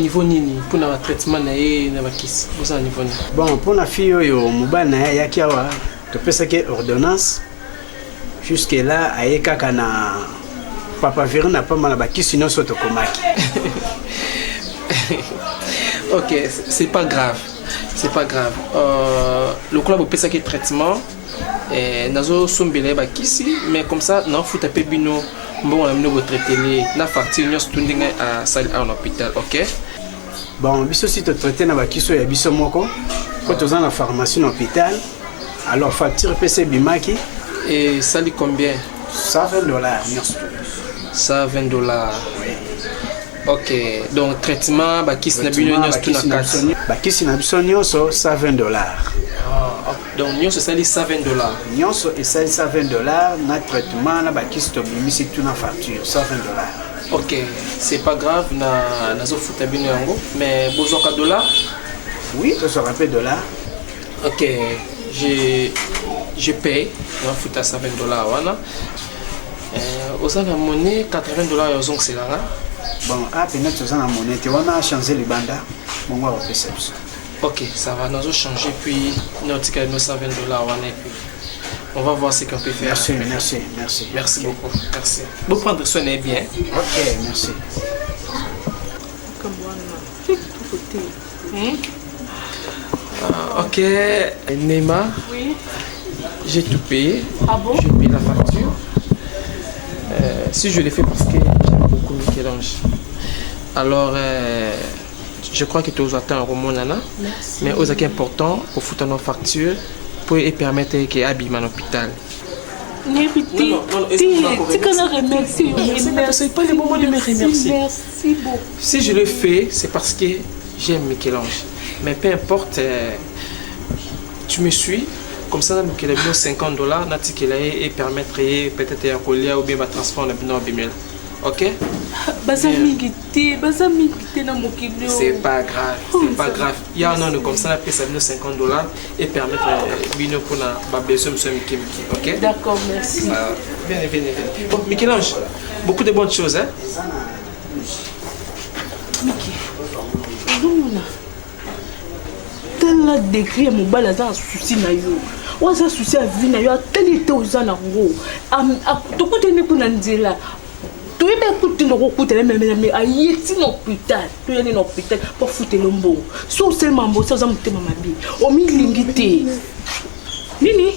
Niveau nini pour le traitement na bakisi vous en niveau. Bon pour la fille yo mobile na yaki awa to pesa ke ordonnance jusque là ayeka kana papa viri na pas mal bakisi no soto komaki. OK, c'est pas grave. C'est pas grave. Le club pesa ke traitement nazo sombele bakisi mais comme ça na futa pe bino bon on a mis votre traité na facture nyos tundinga à salle à l'hôpital. OK. Bon biso si to traité na bakiso ya biso moko ko to za na pharmacie l'hôpital alors facture pesa bimaki et ça dit combien? $120 nyos. $120. Oui. OK, donc traitement bakisi na bino nyos tuna kati bakisi na biso nyonso $120. Donc nyonso ça dit $120. Nyonso et ça $120 na traitement na bakisi to bimisi tuna facture $120. OK, c'est pas grave na nazo futa bino yango mais besoin ka dollar? Oui, ça rappelle $. OK, je paye na futa $120 wana. Aux la monnaie $80 yozong c'est là. Bon, ah peut-être ça na monnaie, tu vas changer les bandes. Bon, on va faire ça. OK, ça va nous changer puis nous tika nos $120 wana et puis on va voir ce qu'on peut faire. Merci beaucoup. Merci. Vous prendre soin et bien. OK, merci. OK, Neymar. Oui. J'ai tout payé. Ah bon? J'ai payé la facture. Si je l'ai fait parce que j'aime beaucoup Michel-Ange. Alors, je crois que tu as atteint un roman, Nana. Merci. Mais c'est important pour foutre nos factures pour permettre qu'il habille à l'hôpital. Non, c'est pas le moment de me remercier. Merci beaucoup. Si je le fais, c'est parce que j'aime Michel-Ange. Mais peu importe, tu me suis. Comme ça, nous avons $50, nati et permettre peut-être à coller ou bien à transformer dans bimel. OK? C'est pas grave, c'est pas grave. Il y a un an comme ça, on a payé $50 et permettre bino pour na besoin de Kim. OK? D'accord, merci. Venez. Bon, Michel-Ange, beaucoup de bonnes choses, hein? Mickey. Tellement décrit mon bal à un souci na yo. On a souci à vie na yo tellement été aux anango. To côté ne pour nanzela. Tu es bien écouté no côté mais à yeti no hôpital. Tu es no hôpital pour foutre le mbongo. So seulement mbo ça me tema mabi. O mi lingité. Nini?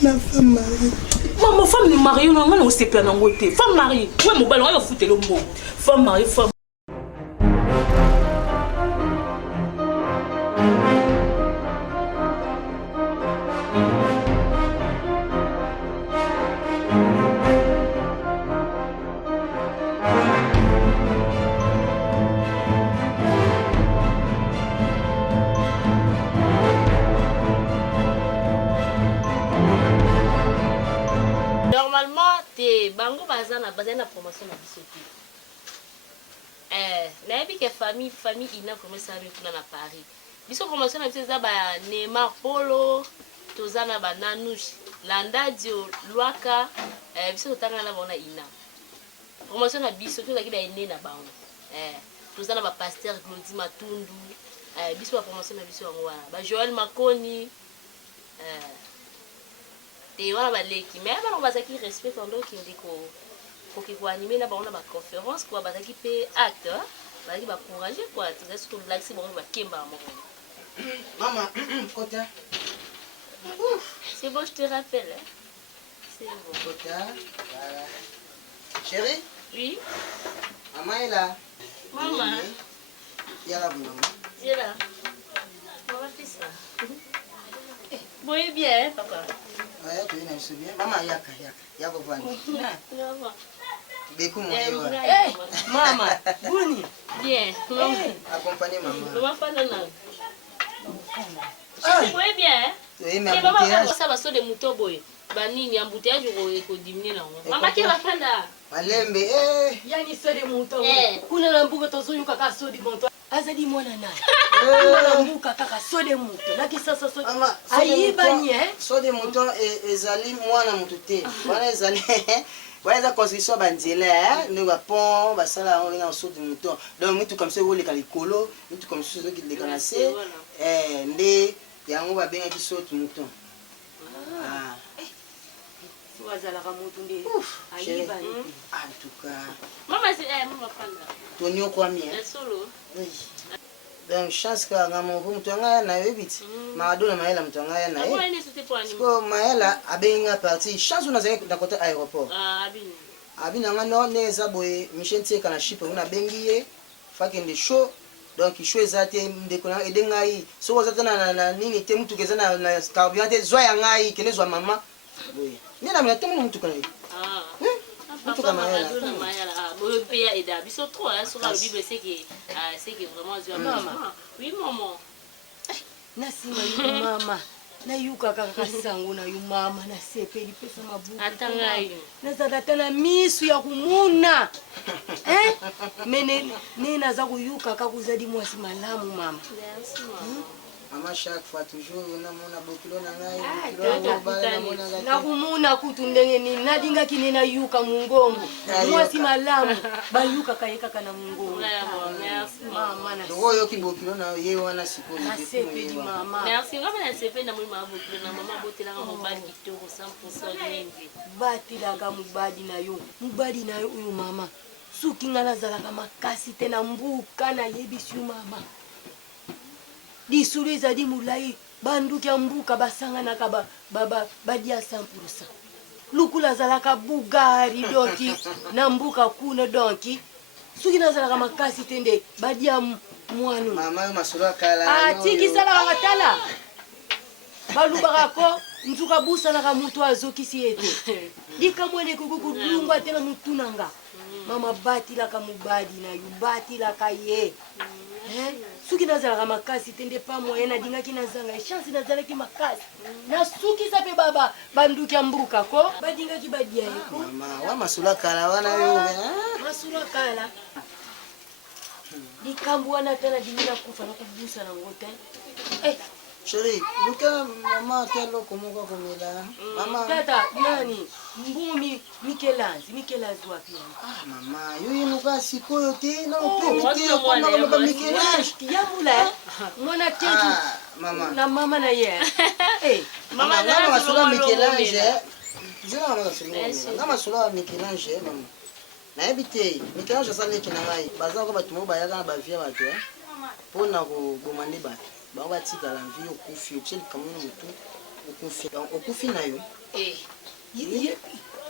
Ma femme mariée. Maman femme mariée on a aussi plein d'angoté. Femme mariée. Ouais mon bal on va foutre le mbongo. Femme mariée femme. Bango bazana promotion na biso te. Na yebi ke famille ina promotion na Paris. Biso promotion na biso za ba Neymar Polo, tozana ba Nanouche, Landadio, Luaka, biso totanga na bona ina. Promotion na biso to zaki da ene na bango. Tozana ba Pasteur Glody Matundu, biso ba promotion na biso ngo wana. Ba Joël Makoni, et voilà baleki mais bana bazaki respect pendant qui ndiko pour que quoi animer na ba on ba conférence quoi bazaki pe acte bazaki ba encourager quoi tout ça surtout black c'est bon ba kemba mo Maman, Kota. c'est bon je te rappelle hein? C'est bon Kota. Chérie? Oui. Maman est là. Maman. Il y a la maman. C'est là. Maman fait ça. Bon et bien hein, papa. Ouais, tu es bien. Maman, y'a quoi Maman. Bekou mon Hey, maman. Boni. Bien. Accompagnez maman. Maman pas non. Ah. Bon et bien hein? Oui, mais maman ça va sur des moutons boy. Banini embouteillage ko diminuer là. Maman qui va faire là? Malembe yani sode moutons. Kuna na mbuka tozoyuka ka sodi moto. Azali mwana na. Na mbuka kaka sode moto. Laki sasa sode. Ayiba ni Sode moto ezali mwana moto te. Bana ezali Ouais, ça construction bandiela, nous va pont, va ça là, on est en saut de mouton. Donc, tout comme ça, vous les calicolo, tout comme ça, qui les connaissent. Ndé, il y a un va bien qui saute mouton. Ah. Ouf, en tout cas. Maman, c'est maman prendre. Tony au quoi mien. Solo. Oui. Donc, chance que mon mouton a na vite. Maradona maela mouton a na. Pourquoi il c'était pour animer? Parce que maela a bien parti. Chance on a dans côté aéroport. Ah, bien. Abina ngano neza boye Michel Tika na ship on a bengiye fakende show donc show ezate ndekona edengai so wazata na nini te mtu kezana na carburant zwa ya ngai kene zwa mama boye nina mna temu mtu kana Ah. mtu kama yala Mon père est d'habitude sont trop hein sur la Bible c'est que vraiment Dieu maman. Oui maman. Nasima mama. Na yuka kaka sangu na yu mama na sepeli pesa mabuku. Atangai. Nazala tena misu ya kumuna. Mene naza kuyuka kakuzadi mwasi malamu mama. Merci maman. Maman chaque fois toujours na mona bokilo na ngai na kumuna kutu ndenge ni nadinga kinena yuka mungongo. Mwasi malamu ba yuka kayeka kana mungongo. Merci mama na. Oyo kibokilo na ye wana siko na sepeli mama. Merci ngaba na sepeli na mwima bokilo na mama botela ka mobali kitoko 100% nenge. Batila ka mubadi na yo uyu mama. Suki ngana zala ka makasi te na mbuka na yebisi mama. Disulu ezadi mulai banduki ya mbuka basangana ka badia 100%. Lukula zalaka bugari donki na mbuka kuna donki. Suki nazalaka makasi tende badia mwanu. Mama masura kala. Tiki sala watala. Balubaka ko nzuka busa na kamutu azokisi ete. Dika mwene kukudungwa tena mutunanga. Mama batila ka mubadi na yubati ka ye. Suki nazalaka makasi tende pa moyena dinga kinazanga chance nazalaki makasi na suki sape baba banduki ya mbuka ko badinga kibadia yeko mama wa masula kala wana yo masula kala dikambu wana tena dinga kufa na kubusa na ngote chérie luka mama telo komoka komela mama tata nani mbumi Mikelanzi wapi mama yo luka sikoyo te na mwana Mikelanzi yamula mwana ketu mama na mama na ye mama na masula Mikelanzi zina mama sikoyo na masula Mikelanzi mama na ebite Mikelanzi asale kina ngai baza ko batumo bayaka na bavia bato pona ko bomande ba ba tika la vie okufi okeli kamuna mutu okufi okufi nayo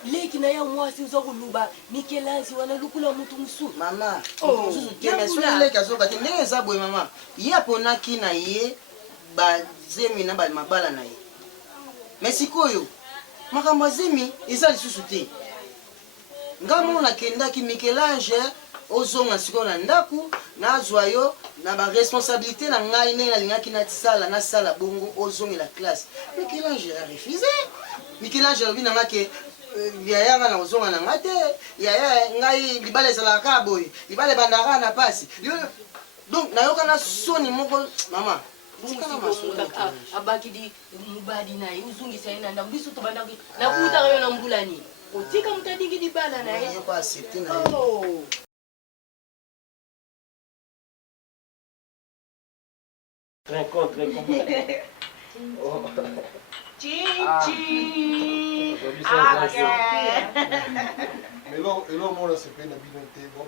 leki na ya mwasi uza kuluba Mikelanzi wana lukula mutu musu mama musu keme so leki azoka te ndenge eza boye mama ye aponaki na ye bazemi na mabala na ye mais sikoyo makambo azemi eza lisusu te ngamo nakendaki Mikelanzi ozonga sikoyo na ndaku nazwa yo na ba responsabilité na ngai ndenge nalingaki na sala bongo ozongela classe Mikelanzi a refusé Mikelanzi alobi na ngake yaya na ozonga na ngate yaya ngai libale ezalaka boye libale bandaka na pasi donc nayoka na soni moko mama abaki di mubadi naye uzungisa ye na ndako biso tobandaki nakutaka yo na mbulani otika mutadingi di bala na ye ko accepter na yo Très compliqué. Chichi. Mais là, on a ce pays d'habileté, bon,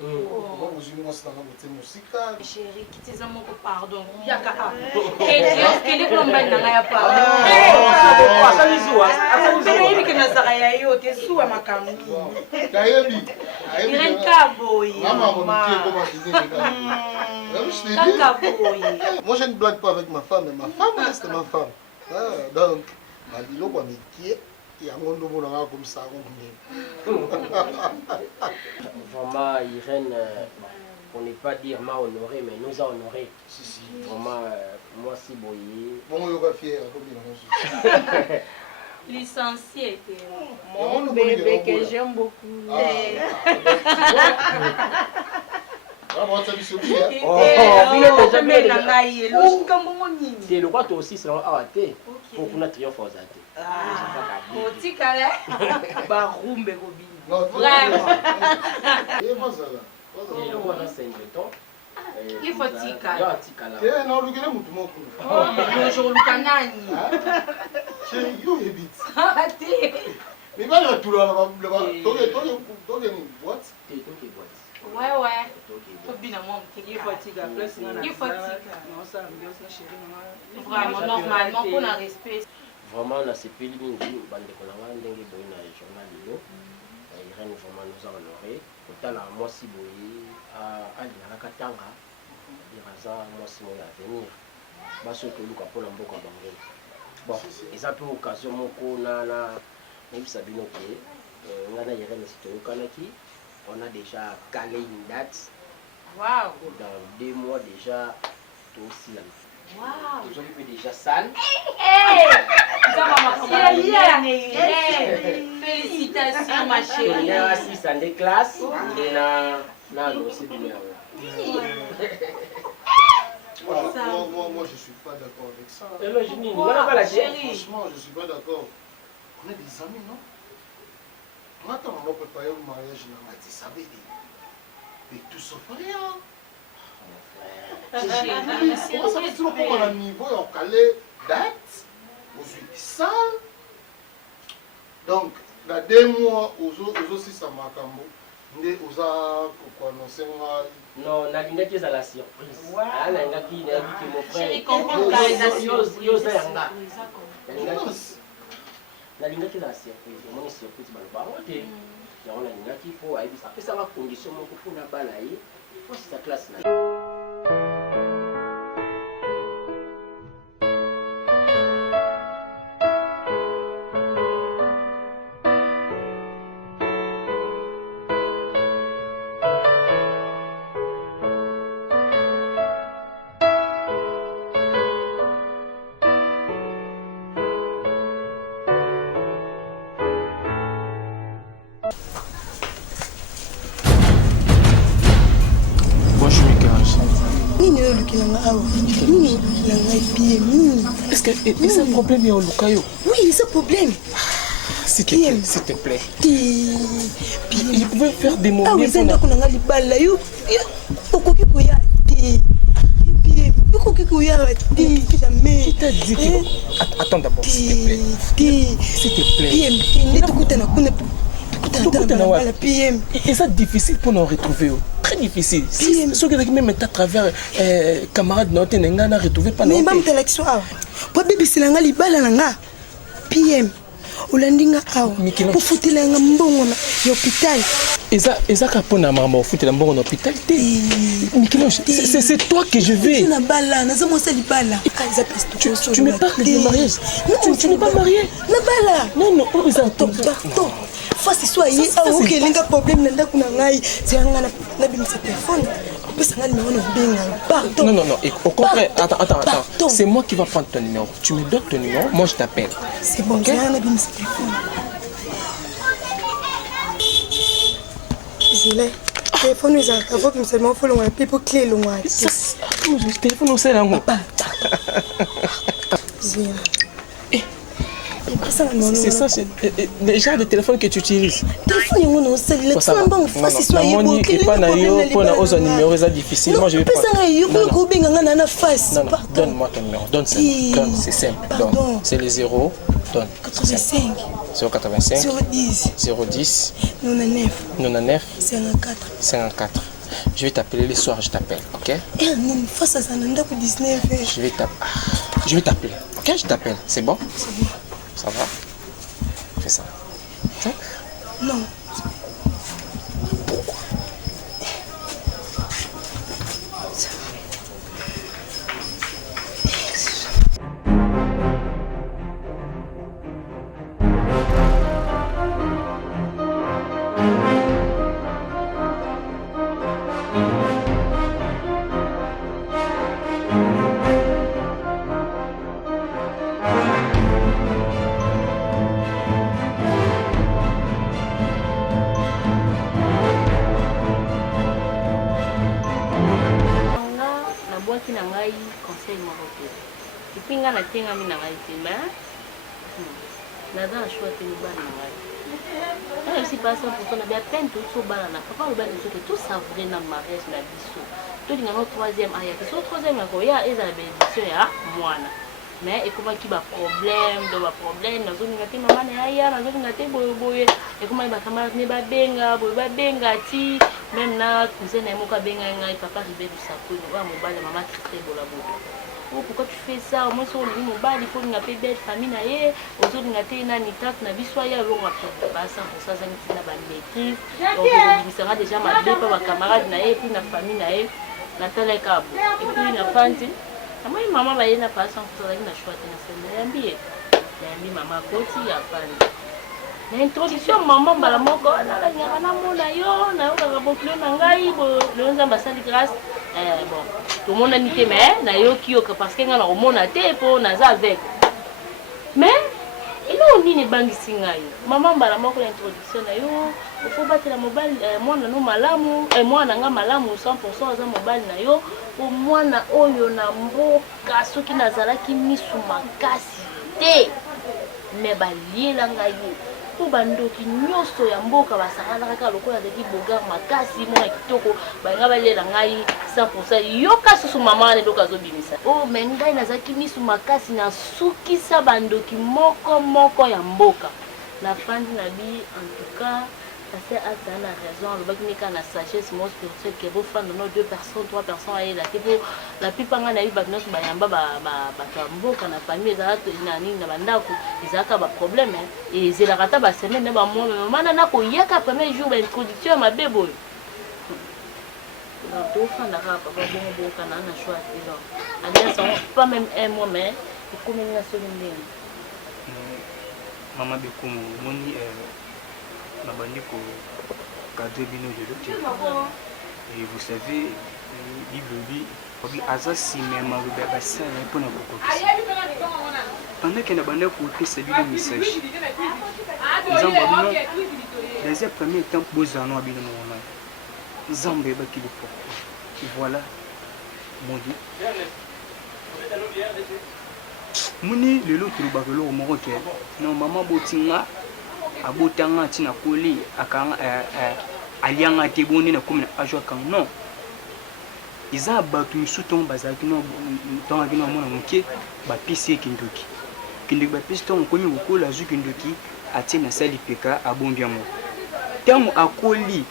Comment vous unissez dans votre musical? Chérie, qui t'es amoureux, pardon. Yaka. Et Dieu, qu'il est comme ben n'a pas. Hey, que nous avons eu au dessus à ma caméra. Kayebi. Il est un caboy. Moi, je ne blague pas avec ma femme, mais ma femme reste ma femme. Donc, ma dit l'eau, mais il y a un monde comme ça. Vraiment, Irène, on n'est pas dire m'a honoré, mais nous a honoré. Si, si. Vraiment, moi, si boyé. Bon, on est fier, comme Licencié. Mon bébé que j'aime beaucoup. C'est le roi aussi, c'est un AAT pour qu'on a triomphe aux athées. otikala barumbe kobini il faut tikala naolukele mutu moko oluka nani yo ebiti mibali batulana tokeni boite ouais tobina mwa il faut tika vraiment normalement mpona respect Vraiment, on a sepeli mingi, bande kolanga ndenge boye na journal lilo. Irène vraiment nous a honoré. Kotala moi si boye à l'iraka tanga. Iraza moi si boye à venir. Baso to luka pona mboka bango. Bon, eza pe occasion moko na sabino ke ngana Irène sito kanaki. On a déjà calé une date. Waouh. Dans 2 mois déjà tout aussi là. Wow. Vous occupez déjà salle. Félicitations ma chérie. On a assis dans des classes. Et là, aussi bien. Moi, je suis pas d'accord avec ça. Franchement, je suis pas d'accord. On est des amis, non? On attend, on va préparer le mariage, on a dit ça, mais tout sauf rien. Comment ça fait toujours pour un niveau et on calé date, aujourd'hui salle. Donc, dans 2 mois, aussi ça m'a cambo. Aux annoncer moi. Non, on a une qui est à la surprise. Ah, la qui est mon frère. Chérie, comprends la réalisation. La ligne qui est la surprise. Moi, je suis surprise par le baron. On a une qui faut. Après ça, va condition mon coup na balaye. Faut sa classe là. Est-ce que c'est un problème au Lucayo? Oui, c'est un problème. S'il te plaît. Il pouvait faire des moments. Qui t'a dit que... Attends d'abord, s'il te plaît. S'il te plaît. Et c'est difficile pour nous retrouver. Très difficile. Ceux qui même à travers camarades n'ont pas retrouvé pas. Mais même l'élection. Pour bébé c'est la libala nanga. PM. Olandinga awa. Pour foutre la mbongo na hôpital. Eza kapona mama au foutre la mbongo na hôpital. C'est toi que je vais. Na bala, na zamo sa libala. Tu me parles de mariage. Tu n'es pas marié. Na bala. Non, pardon. Face soit y a aucun problème nanda kuna ngai. C'est ngana na bimisa téléphone. Pardon. Non, au contraire, attends. C'est moi qui va prendre ton numéro. Tu me donnes ton numéro, moi je t'appelle. C'est bon, okay? Zile, téléphone nous a avant que seulement faut le appeler pour clé le mois. Le téléphone c'est là. Zile. C'est ça, c'est le genre de téléphone que tu utilises. Téléphone, non, c'est le téléphone. Si soit numéro est difficile. Moi je vais pas. Non, donne-moi ton numéro. Donne, c'est simple. C'est le 0. Donne. 85. 085. 010. 010. 99. 54. Je vais t'appeler le soir, je t'appelle, ok? Je vais t'appeler, ok? Je t'appelle, c'est bon? C'est bon. Ça va? Fais ça. Hein? Non. Pourquoi? naza na choix te mibali na ngai même si pas 100% na bien peine tosobala na papa lobali soki tosavre na mariage na biso tolingana troisième ayaki so troisième yakoya ezala bénédiction ya mwana mais ekomaki baproblème do baproblème nazolinga te mama na yaya nazolinga te boyeboye ekomaki bacamarade ne babenga boye babenga ti même na cousin na ye moko abenga ngai papa ribe lusakoni oya mobali mama très bolaboto oh pourquoi tu fais ça au moins so olingi mobali fo olinga mpe belle famille na ye ozolinga te nani kaka na biso aya elonga ba 100% azangi ntina bamaîtrise donc ezobimisanga déjà mabe mpa bacamarade na ye epui na famille na ye natala ekabo epui na fandi amoi mama baye na pas 100% azalaki na choix te na sene nayambi ye nayambi mama akoti ya fandi na introduction mama mbala moko nalangaka namona yo nayokaka bokilo na ngai leo nzambe asali grâce bon tomonani te mais nayoki yoka parce que ngai nakomona te mpo naza avec mais eloo nini ebangisi ngai mama mbala moko na introduction na yo ofo batela mobali mwana no malamu mwana nga malamu 100% aza mobali na yo po mwana oyo na mboka soki nazalaki misu makasi te me baliela ngai ye po bandoki nyonso ya mboka basakalaka kaka lokola azalaki bogar makasi mwana kitoko balinga balela ngai 100% yoka susu mama wana eloko azobimisa o me ngai nazalaki misu makasi nasukisa bandoki moko ya mboka na fandi na bi en tout cas parce que ça a raison le bac n'est qu'à la sagesse moi spirituelle qui est fan de nos 2 personnes 3 personnes et la tipo la plupart na eu bac nos bayamba ba mboka na famille za nani na bandako izaka ba problème et c'est la rata ba semaine na ba moi maman na ko yaka premier jour ba introduction ma bebo donc tout fan na papa bon boka na na choix et donc alias pas même un mois mais communication ndenge mama bekumu moni Nabandi ko cadre bino de l'autre. Et vous savez, Bible dit, Asa si même avec Babassa pour nous cocoter. Pendant que Nabanda coûté celui de message. Nous avons les premiers temps posant à Bino Mona. Zambé baki le pourquoi. Voilà, mon dit. Moni le l'autre bagolo au Marocain. Non, maman botinga. Abotanga tina koli akanga alianga te boni na komina ajwa kan non iza batu misuton bazaki no tonga kino mona muke ba pisi kindoki kindoki ba pisi ton komi bukola zu kindoki atina sali peka abombia mo tamo akoli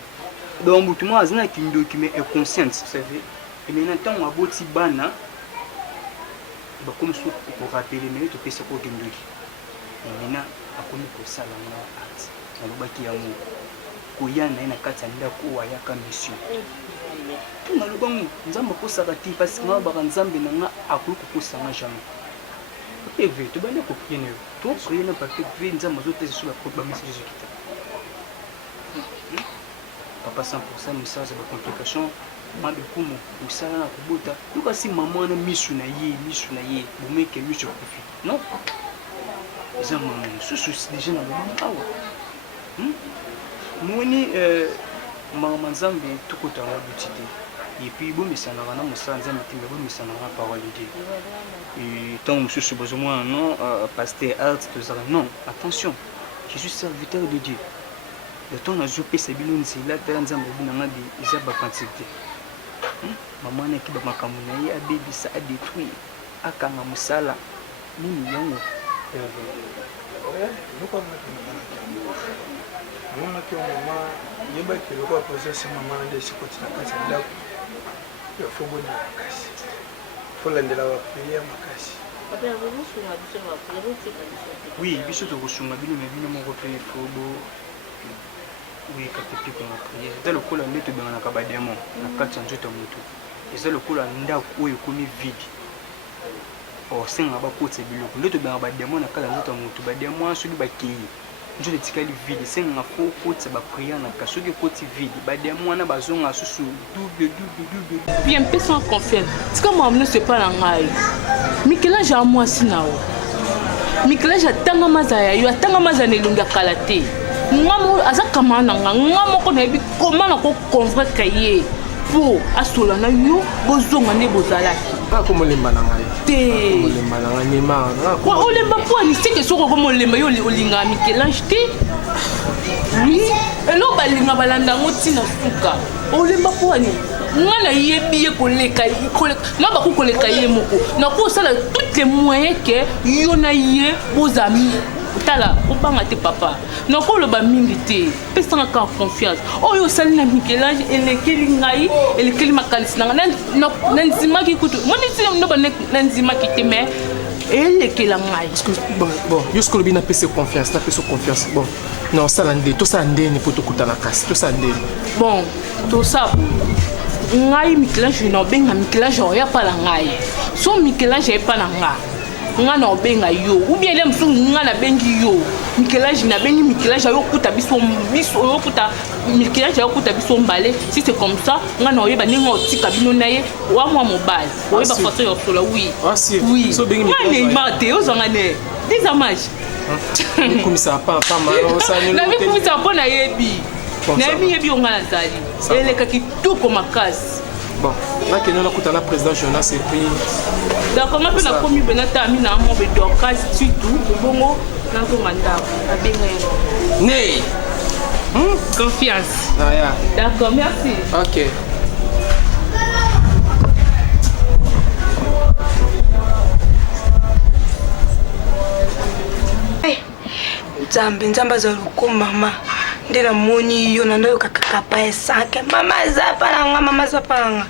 donc mutuma azana kindoki mais est consciente vous savez et maintenant tamo aboti bana ba comme so pour rappeler mais to pesa ko kindoki maintenant akomi kosala na art nalobaki yango koya na ye na kati ya ndako wayaka mission nalobango nzambe akosaka te parce nga baka nzambe na nga akoki kokosanga jamais eve tobandi koprie na yo toprie na parce que nzambe azotesa so bamessage ezokita papa 100% message ya bacomplication mabekumu osala na kobota yokasi mama wana misu na ye bomeke misu kofi non ils ont sous déjà dans le monde awa moni maman Nzambe tout côté en boutique et puis bon mais ça n'a rien à mosala Nzambe timbe bon mais ça n'a rien parole de et tant sous besoin non pasteur art tout ça non attention je suis serviteur de Dieu le temps na jopé c'est bilon c'est là terrain Nzambe binanga bi isa ba quantité maman na ki ba makamuna ye abebi ça a détruit akanga mosala nini yango Mona ki mama yeba ki loko posese mama nde sikoti na kati ndako ya fogo na makasi fola ndela wa prière makasi oui biso to kusunga bino mebino moko pe fogo oui katepi ko prière c'est le kola ndeto bengana ka ba démon na kati ya nzoto moto c'est le kola ndako oyo komi vide o senga ba kotse biloko ndeto bengana ba démon na kati ya nzoto moto ba démon soki ba kii njo etikali vide senga fo kotsa ba prière na kasoki koti vide ba démon na bazonga susu double bien personne confirme c'est comme moi c'est pas la ngai Michel-Ange a moi sinao Michel-Ange atanga mazaya yo atanga mazana elunga kalate ngamo azaka nanga ngamo ko na bi comment na ko convaincre ye pour asola na yo bozonga ne bozalaki Comment les manangai? Te. Les manangai Neymar. Quoi, on les bat pour ni c'est que sur comment les maillots les olinga Michel-Ange te. Oui. Et là balinga balanda ngoti na suka. On les bat pour ni. Ngana yebi koleka na ba ko koleka ye moko. Na ko sala toutes les moyens que yona ye vos amis. Tala, on parle de papa. Non, quand le bas mingi, personne n'a confiance. Oh, yo sali na Michel-Ange, elle est kelingai, elle est kelimakalisi. Nanzima qui écoute. Moi, je ne sais pas nanzima qui te met. Elle est kelingai. Bon, jusqu'au bien n'a pas confiance, n'a pas confiance. Bon, non, ça l'andé, tout ça andé, ni pour tout couper la casse, tout ça andé. Bon, tout ça. Ngai Michel-Ange, non, ben Michel-Ange, il y a pas la ngai. Son Michel-Ange, il y a pas la ngai. Ngana obenga yo ou bien les msu ngana bengi yo Michel-Ange na bengi Michel-Ange yo kuta biso yo kuta Michel-Ange yo kuta biso mbale si c'est comme ça ngana oyeba ninga otika bino naye wa mwa mobile oyeba façon yo solo oui oui so bengi Michel-Ange mate o zangane dizamage comme ça pas mal ça na mi comme ça pas na yebi na mi yebi ngana zali ele kaki tout comme makasi. Bon, là que nous avons la président Jonas et puis. D'accord, on a commis Benata Amina mon bédo casse tout bongo dans ton mandat. Né. Confiance. D'accord, merci. OK. Nzamba za lukomba mama. Ndela moni yo nando kakaka pa esake mama zapanga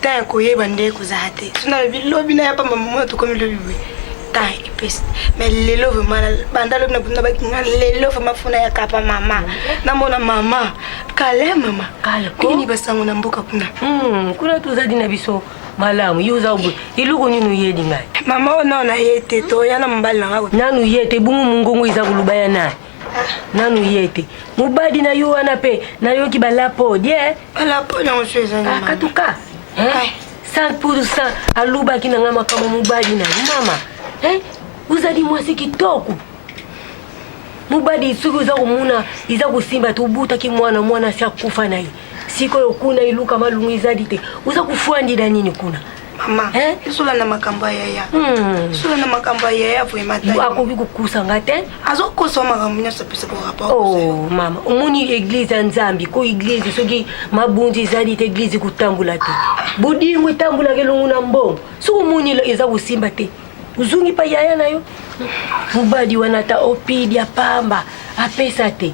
ta ko yeba ndeko zate suna bilobi na yapa mama to komi lobi ta ipes mais lelo vraiment banda lobi na bunda ba kinga lelo mafuna ya kapa mama na mona mama kale mama kale ko ni basango na mboka kuna kuna tuzadi na biso malamu yuza ubu iluko ninu yedi ngai mama ona na yete to yana mbali na ngako nanu yete bungu mungongo iza kulubaya naye nanu yete mubadi na yo wana pe na yo kibala po die ala po na osweza mama katuka 100% aluba kinangama kama mubadi na mama uzadi mwasi kitoko mubadi isuku za kumuna iza kusimba tubuta kimwana sia kufa naye siko yokuna iluka malungu izadi te uza kufuandida nini kuna mama isula na makamba yaya isula na makamba yaya vraiment ako bikukusa ngate azokosa makamnya sapisa ko rapa oh mama umuni église nzambi ko église soki mabunzi zadi te église kutambula te budingu tambula ke lunguna mbongo so umuni eza kusimba te uzungi pa yaya nayo mubadi wanata opidi apamba apesa te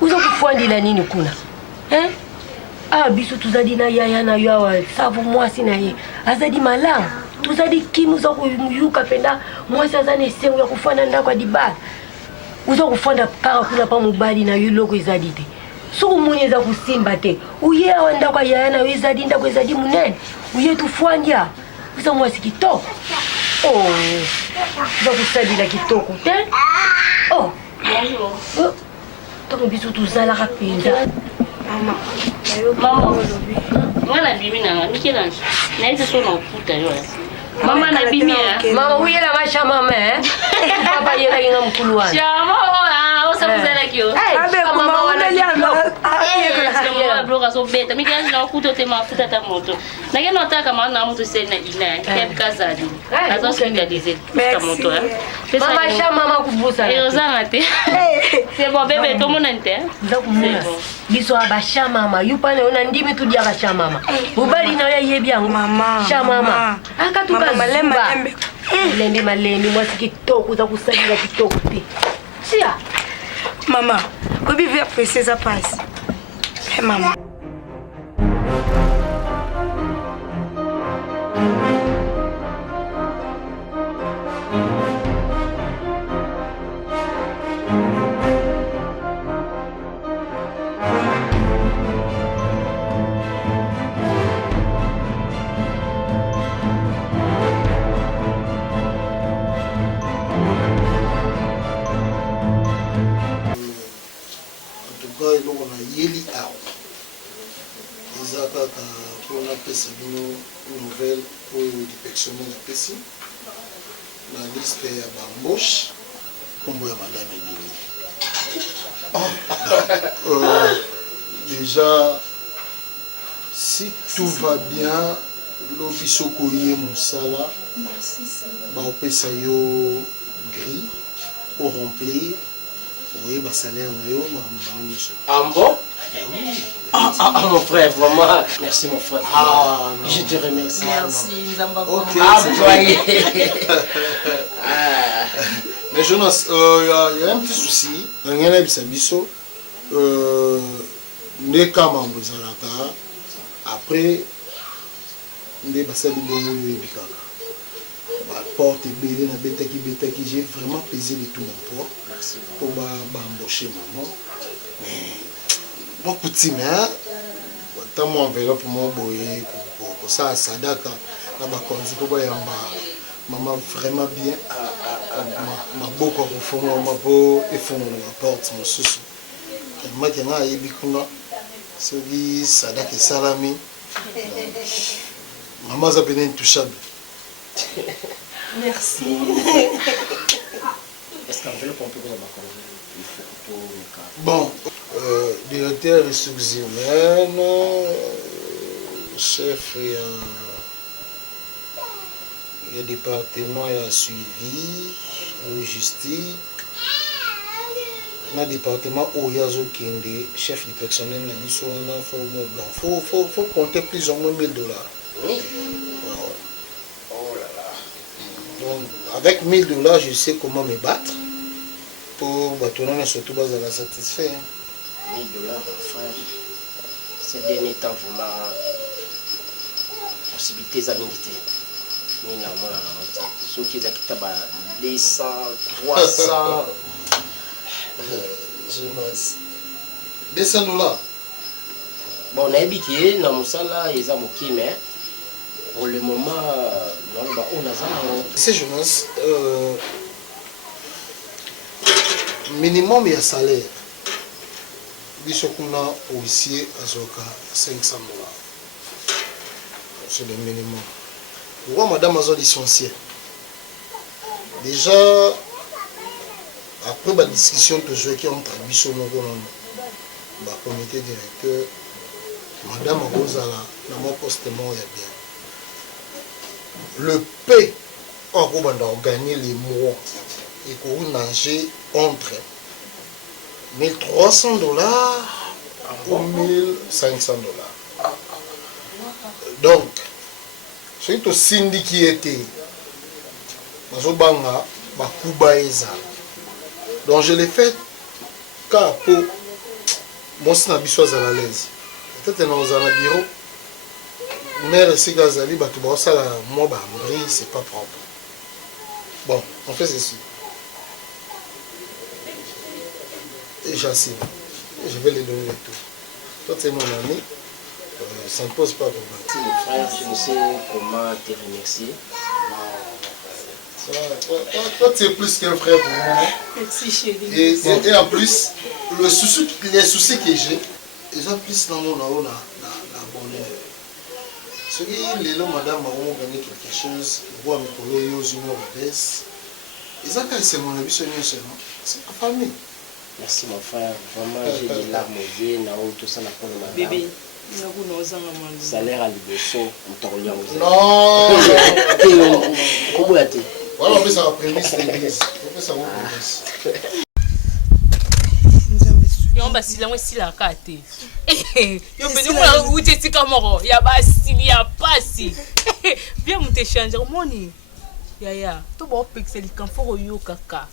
uza kufuandila nini kuna biso tuzadi na yaya na yo awa savu mwasi na ye azadi malamu tuzadi kimu za kuyuka penda mwasi azane sengu ya kufana ndako ya dibala uza kufanda kaka kuna pa mubadi na yo loko izadi te suku mwenye za kusimba te uye awa ndako ya yaya na yo izadi ndako izadi munene uye tufuandia uza mwasi kitoko uza kusadila kitoko te toko biso tuzalaka penza Mama, mwana bibi nanga Michel-Ange. Na hizo sio na ukuta yo. Mama na bibi ya. Mama uyela masha mama Papa yela inga mkulu wana. Chama osakuzela kyo. Abe kuma unaliana. Bloga so beta. Michel-Ange na ukuta te mafuta ta moto. Na kena nataka maana mtu sena ina. Kia bikazadi. Azo hospitaliser ta moto. Mama sha mama kubusa. Ezanga te. C'est bon bébé tout monde ente. Biso abasha mama yupane ona ndimi tudia basha mama ubali na yebi yangu mama sha mama akatuka malembe mwasi kitoko za kusadila kitoko te sia mama obi via princesa passe mama eloko na yeli awa eza kaka mpona apesa bino nouvelle oyo dipectionnel apesi na liste ya bamboshe nkombo ya madame ebimi déjà si tout va bien lobi soko ye musala baopesa yo gris pour remplir oui salaire na yo ah bon mon frère vraiment merci mon frère je te remercie merci Nzamba ok mais Jonas il y a un petit souci ngena bisabiso ne kama mbozalaka après nde basali bongo yo ebikaka porte ebele na betaki j'ai vraiment pesé de tout mon poids pour embaucher maman mais moi coutume tant mon enveloppe mon boye pour ça sadaka na ba konzi pour bayamba maman vraiment bien ma boko au fond ma po et fond la porte mon souci moi qui nga yebi kuna soki sadaka salami maman ça peut intouchable. Merci. Est-ce qu'en fait, on peut faire bon, directeur des ressources humaines, chef et il y a département et suivi, logistique, le département Oyazo Kende, chef du personnel, il faut compter plus ou moins $1000. Oui. Donc, avec $1000, je sais comment me battre pour bâtonner surtout base à satisfait. $1000, frère. Ces derniers temps, vraiment, possibilités à militer. Ceux qui ont 200, 300. $200. Bon, on a habité dans mon salaire, ils ont mais pour le moment, on a ça. C'est Jonas, minimum il y a salaire. Bisokuna officier à Zoka $500. C'est le minimum. Pourquoi madame a licencié? Déjà, après la discussion toujours qui entre Bissonoko dans le comité directeur, madame Rosala, dans mon poste, il y a bien. Le P, on va gagner les mois et qu'on nager entre $1,300 ou $1,500. Donc, c'est au syndic qui était donc je l'ai fait car pour mon snabisoise à l'aise. Peut-être dans un bureau. Mais si Gazali, c'est pas propre. Bon, on fait ceci. Et j'assieds. Je vais les donner les tout. Toi, c'est mon ami. Ça ne pose pas de problème. Mon frère, je ne sais comment te remercier. Toi, tu es plus qu'un frère pour moi. Merci, chérie. Et en plus, les soucis que j'ai, ils ont plus dans mon bonheur. Ce qui est madame a gagné quelque chose, voit mes collègues aux humeurs ils ont cassé mon avis sur c'est ma famille. Merci mon frère, vraiment j'ai des larmes aux yeux, tout ça n'a pas de madame. Bébé, salaire à l'Ibosso, on t'a relié aux yeux. Non, comment est-ce que voilà, on fait ça après l'église. On fait ça après l'église. Yo basila mwe sila kate. Yo beni mwa ute tika moko ya basili ya pasi. Bien mute changer moni. Ya to ba pixel kamforo yo kaka.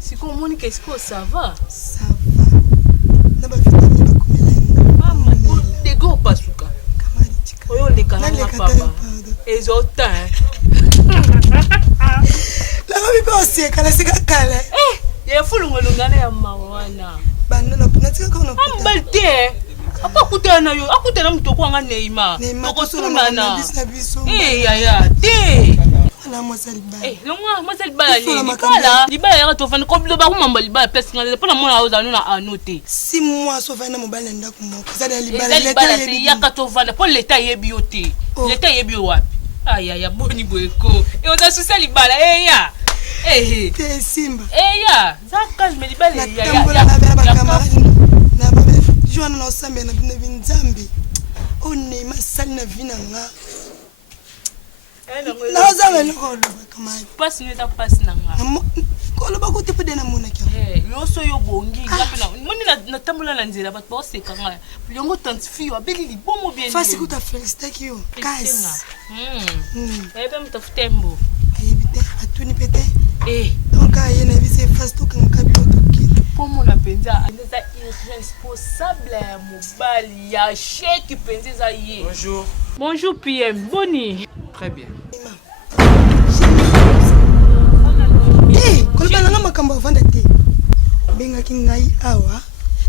Siko moni qu'est-ce que ça va? Ça va. Na ba vitamine ba kumela. Mama, dego pasuka. Oyo le kana papa. Ezota. La ba bipa ose kala sika kala. Ya fulungolungana ya mawana. Bana na punatika kono. Ambalte. Apa kutana yo, akutana mtoko anga Neymar. Toko sunana. Ya, te. Ala mosalba. Longa mosalba ni. Libala, libala ya to fana ko biloba ko mamba libala place ngale pona mona oza nuna anote. 6 mois so fana mobala ndako moko. Zada libala leta ya ka to fana pour leta yebi yote. Leta yebi wapi? Aya boni boeko. E oza susa libala ya. Te simba. Ya, zaka me libala ya. Na ba joana na osambe na binzambi. on est ma salle na vie nanga nazanga lokolo kamani passe ne ta passe nanga kolo ba kote pede na mona ki yo so yo bongi ngapi na moni na tambola na nzela bato ba seka nga yongo tantifi wa beli li bomo bien fasi kuta féliciter ki yo kas ebe mtafutembo ebite atuni pete donc aye na bise fasi to kanga bi otoki pomo na penza ndeza irresponsable mobali ya cheki penza ye bonjour PM boni très bien kolobanga makambo avanda te bengaki ngai awa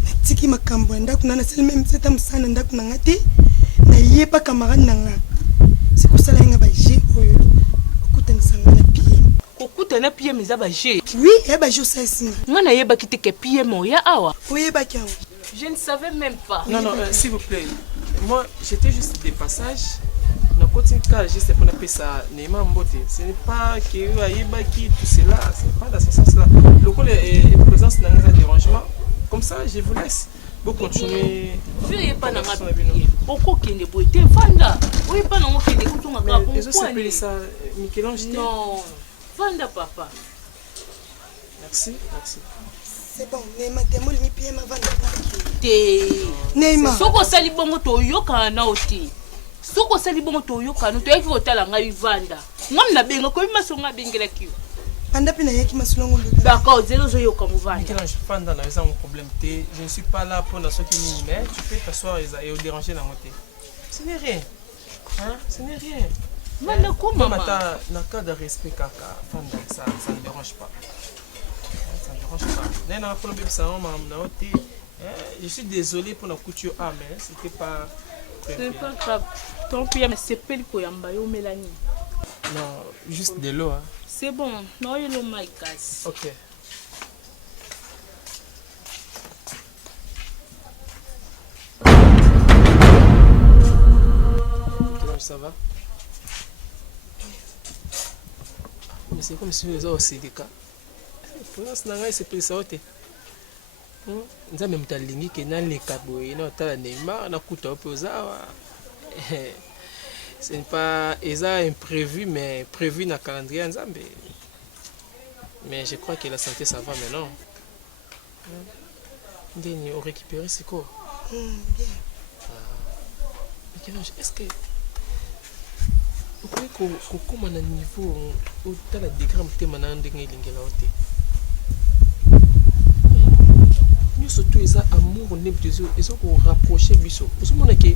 natiki makambo ya ndako nana sali meme seta mosana ndako nanga te nayepa camarade nanga sikosala yenga baje oyo okutanisanga na pie kokutana PM eza baje oui ya baje osasinga nga nayebaki te ke PM oya awa oyebaki awa je ne savais même pas non s'il vous plaît moi j'étais juste des passages na côté cas juste pour appeler ça Neymar Mbote ce n'est pas que ayebaki tout cela c'est pas dans ce sens là le col est présence dans un dérangement comme ça je vous laisse vous continuer oui pas na ngabi oko kende boite vanda oui pas na ngokende kutunga ka mais ils s'appelle ça Michel-Ange non vanda papa merci c'est bon Neymar temo ni PM vanda te Neymar soko sali bongo to yoka na oti soko sali bongo to yoka no to yaki kotala ngai vanda ngam na benga ko bimaso nga bengela kiyo panda pina yaki masulongo le d'accord zelo zo yoka muvanda Michel-Ange Fanda na eza un problème te je ne suis pas là pour na soki ni mais tu peux t'asseoir et au déranger na moté ce n'est rien ce n'est rien manda ko mama mata na cas de respect kaka Fanda ça ne dérange pas Nena pour le bébé ça on m'a amené je suis désolé pour la couture mais c'était pas c'est pas grave ton pia mais c'est peli ko yamba yo Mélanie non juste de l'eau c'est bon non yo no my gas OK ça va mais c'est comme si vous avez aussi des cas pour nanga esepelisa yo te nzambe moto alingi ke naleka boye na otala Neymar nakuta mpe oza awa ce n'est pas eza imprévu mais prévu na calendrier ya nzambe mais je crois que la santé ça va maintenant ndeni orécupéré siko est-ce que okoki kokóma na niveau otala degré motema na ndenge elingela yo te surtout eza amour ne biso eza ko rapprocher biso osomona ke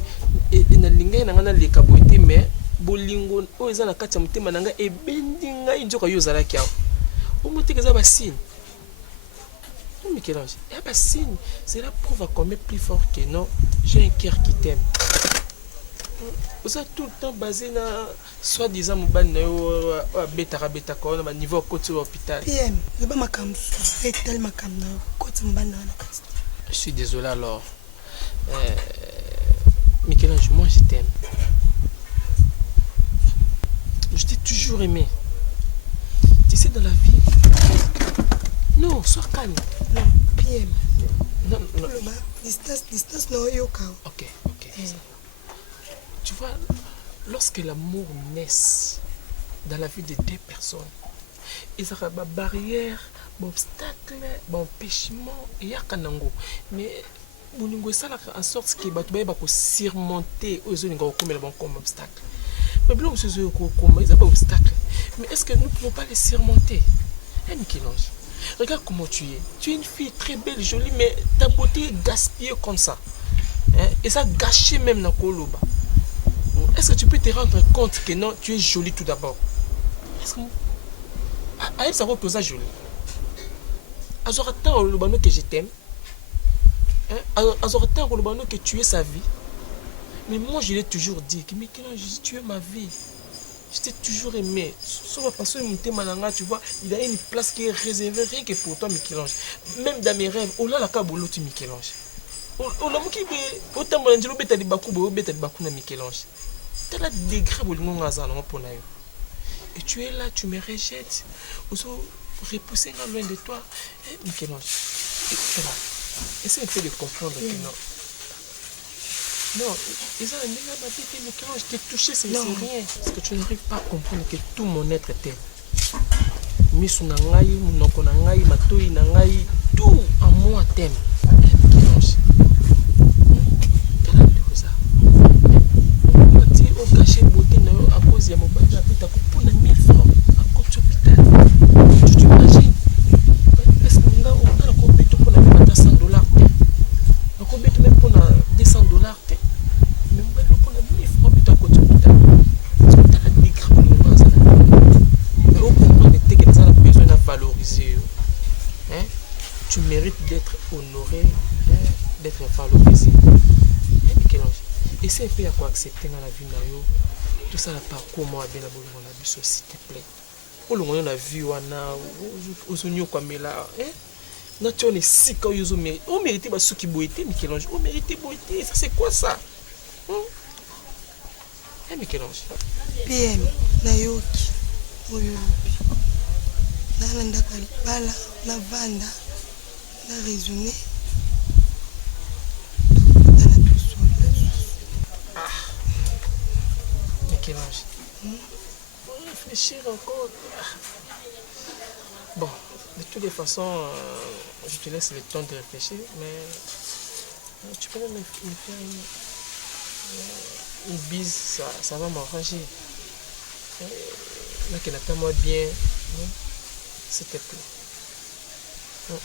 na lingai na ngana leka boite mais bolingo o eza na kati ya motema na nga ebendi ngai nzoka yo ozalaki awa omoteka eza basigne Michel-Ange ya basigne cela prouve combien plus fort que non j'ai un cœur qui t'aime oza tout le temps basé na soi-disant mobali na yo betaka wana ba niveau côté hôpital PM le ba makambo fait tellement makambo côté mobali na kati je suis désolé alors Michel-Ange moi je t'aime je t'ai toujours aimé tu sais dans la vie non sois calme non PM non distance no yoka OK tu vois, lorsque l'amour naît dans la vie de deux personnes, il y a des barrières, des obstacles, des empêchements, il y a des choses. Mais on ça en sorte que les gens surmonter les obstacles. Mais il y a des obstacles. Mais est-ce que nous ne pouvons pas les surmonter? Michel-Ange, regarde comment tu es. Tu es une fille très belle, jolie, mais ta beauté est gaspillée comme ça. Et ça gâché même dans Koloba. Est-ce que tu peux te rendre compte que non, tu es jolie tout d'abord? Est-ce que Aïe, ça va que ça jolie. Azorata Olubano que je t'aime. Azorata Olubano que tu es sa vie. Mais moi je l'ai toujours dit que Michel-Ange, tu es ma vie. Je t'ai toujours aimé. Sauf parce que tu vois, il a une place qui est réservée rien que pour toi, Michel-Ange. Même dans mes rêves, oh là la kabolo tu Michel-Ange. Oh là qui be autant mon angelo beta di baku na Michel-Ange. Tu as la degré et tu es là, tu me rejettes. Vous repousser loin de toi. Michel-Ange, essaie un peu de comprendre que non. Non, ils ont un délai à tête, mais quand je t'ai touché, c'est rien. Parce que tu n'arrives pas à comprendre que tout mon être t'aime. Misu na ngai, munoko na ngai, matoi na ngai, tout à moi t'aime. Au cachet beauté à cause de mon père, il a pris ta coupe 1000 francs à côté de l'hôpital. Tu t'imagines? Est-ce que on a la compétition pour $100? La compétition même pour $200. Mais on va le prendre 1000 francs à côté de l'hôpital. Parce que tu as des graves de l'homme. Mais au comprendre que tu as besoin de valoriser. Hein? Tu mérites d'être honoré, hein? D'être valorisé. Et c'est un peu à quoi accepter dans la vie. Tout ça n'a pas comment bien la s'il te plaît. On a vu, on a vu, on mérite ce qui boité, Michel-Ange. On mérite boité. Ça, c'est quoi ça? Michel-Ange. PM, Nayoki, Oyolobi. Nalanda Kalibala, Navanda, na raisonné. Michel-Ange. Faut réfléchir encore. Bon, de toutes les façons, je te laisse le temps de réfléchir, mais tu peux même me faire une bise, ça va m'arranger. Là, qu'il attend moi bien, s'il te plaît.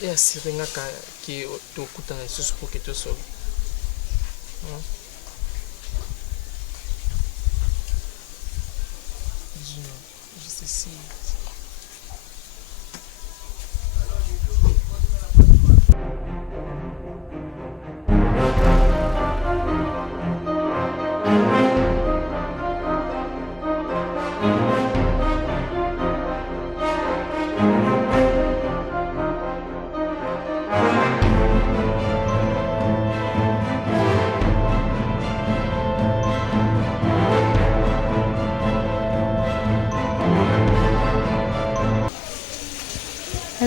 Et assurer que tu es au coup de ce pour que tu sois. Je sais si.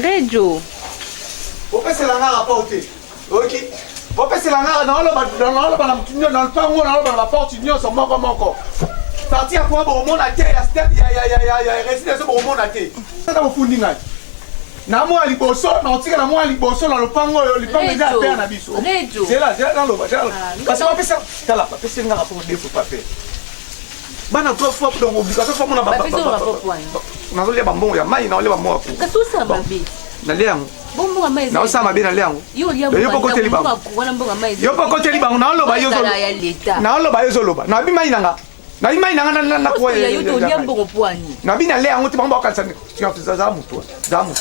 Radio. Pourquoi c'est la rapport? Ok. Pourquoi c'est la dans le pango, dans la porte, il y a son mort. Parti à quoi pour mon athée, il y a résidence pour mon athée. C'est dans le fond d'Ingat. Namo aliboso, nantika na moi aliboso na lopango eza père na biso. C'est là dans le parce que on peut ça là, parce que c'est un rapport de faut pas faire. Bana trop fort dans obligation faut mon na baba. Na zo le bambon ya mai na le bambon. Ka tout ça babi. Na liango. Bongo mai. Na osama be na liango. Yo pas côté libango. Yo pas côté libango na lo ba yo zo. Na lo ba yo zo lo ba. Na bi mai nanga. Na bi mai nanga na kwa. Yo to liambo poani. Na bi na liango ti bamba kansa. Tu as fait ça muto. Damu.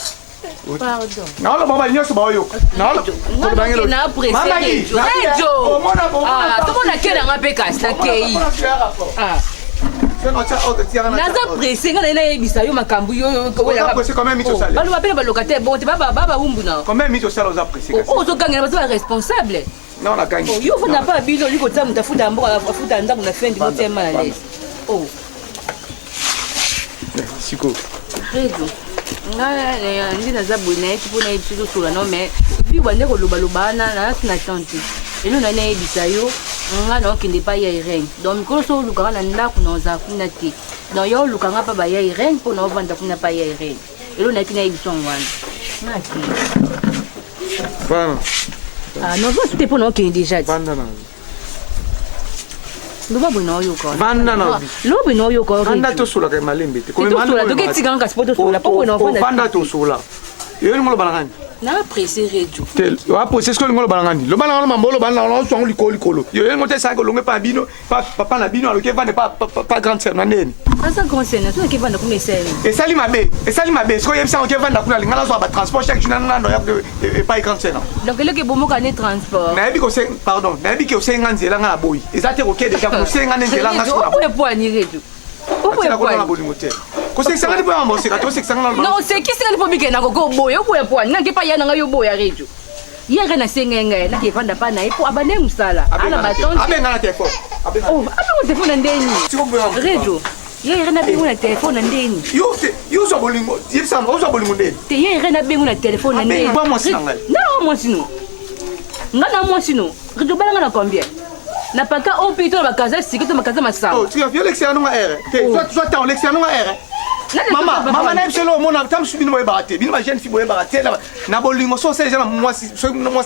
Pardon. Non, le maman nyonso ba yo. Non, le na apprécié. Radio. Tout le monde a quel en apeka ça kei. Ah. Naza pressé ngana na yebisa yo makambu yo ko ya pressé quand même mito sale. Balu bapela ba locataire bon te baba umbu na. Quand même mito sale oza pressé. O zo kangela ba responsable. Non la gagne. Yo funda pas biso liko tsa mutafuta mboka afuta ndaku na fin du motema à l'aise. Oh. Siko. Radio. Nga ndi na zabu na yetu pona yetu sura no me bi wande ko loba na tante. Elo na yebisa yo nga no kinde pa ya irene. Donc ko so luka na ndaku na za kuna ti. No yo luka nga pa ba ya irene pona ovanda kuna pa ya irene. Elo na tina yebiso ngwana. Ngati. Bana. Ah no zo te pona kinde déjà. Banda na. Loba bino yo ko. Banda na. Loba bino yo ko. Banda to sula ka malembe te. Comme manda. To ke tiganga ka sport sula pa bino ovanda. Banda to sula. Yo ni mo lo balangani. Na pressé radio. Tel, wa pressé ce que ngolo balangani. Lo balangani mambolo balangani so ngoli kolo. Yo ngote sa ko longe pa bino, papa na bino aloke vande pas grande sœur na neni. Asa concerne, so ke vanda kuma sele. Et sali mabe, so yebisa ke vanda kuna lingala so ba transport chaque jour na ndo ya pas grande sœur. Donc le ke bomo ka ne transport. Na yebi ko se pardon, na yebi ke o se nganzela ngala boyi. Ezate ko ke de ka ko se nganzela ngala so. Ko po ani radio. Ko po po. Ko se sanga po ambo se ka to se sanga na. Non, c'est qui c'est le public na ko boyo po po ani. Nge pa yana nga yo boya radio. Yere na sengenga na ke vanda pa na ipo abane musala. Ana batonzi. Abenga na telefone. Oh, abenga telefone ndeni. Radio. Yere na bengu na telefone ndeni. Yo so bolingo. Yebisa mo so bolingo ndeni. Te yere na bengu na telefone ndeni. Abenga mo sinanga. Non, moi sino. Ngana moi sino. Radio balanga na combien? na paka o pito na bakaza sikito makaza masawa. Oh, tu as vu l'excellent R. Toi t'as l'excellent R. Maman na biselo mona tam subi no baraté. Bino jeune fille boye baraté na bolingo so c'est déjà moi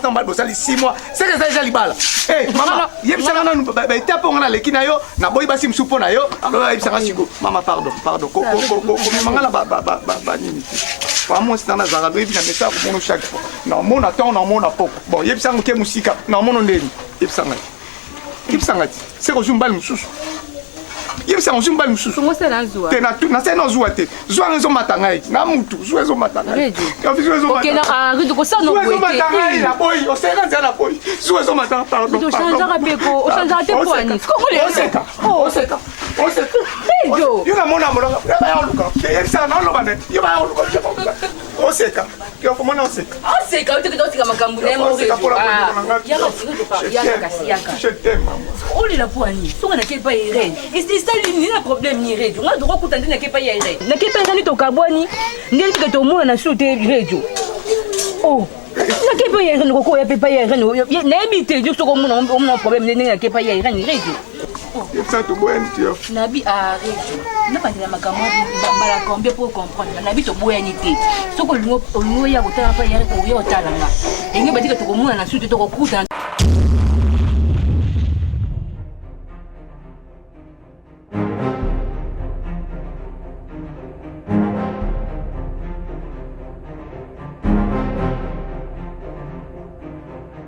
na mbal bosali 6 mois. C'est que ça déjà libala. Eh maman, yebisanga na ba tapo ngana lekina yo na boyi basi msupo na yo. Alors yebisanga siko. Maman pardon. Ko mangala ba nini. Kwa moi c'est dans zara doyi na message pour chaque fois. Na mona temps na mona poko. Bon yebisanga ke musika na mona ndeni. Yebisanga. C'est que je mbal msusu. Il y a un zoom balm sous. Comment c'est là zoa? Na c'est non zoa te. Zoa raison matangai. Na mutu, zoa raison matangai. OK na rido ko ça non boy. Zoa matangai la boy, o c'est là la boy. Zoa raison matangai pardon. O change peko, o change te poani. Comment le? O seka. Rido. Yo na mona mona. Ya ba luka. Ke ça na lo bane. Yo ba luka. O seka. Ke ko mona o seka. O seka, o te ko tika makambu na mo rido. Ya ba sigo pa. Ya kasi yaka. Je t'aime maman. O le la poani. So na ke pa irene. Il y a un problème ni radio. On a droit pour tenter n'a pas y aller. N'a pas y to kaboni. Ni que to mona na sauter radio. Oh. N'a pas y aller no ko ya pas y aller no. Na habité juste comme on problème n'a pas y aller radio. Ça to boen tio. Nabi a radio. Na pas de makambo bala combien pour comprendre. Nabi to boenité. Soko lo ya ko ta pa ya ko yo talanga. Engi ba tika to mona na sauter to ko kuta.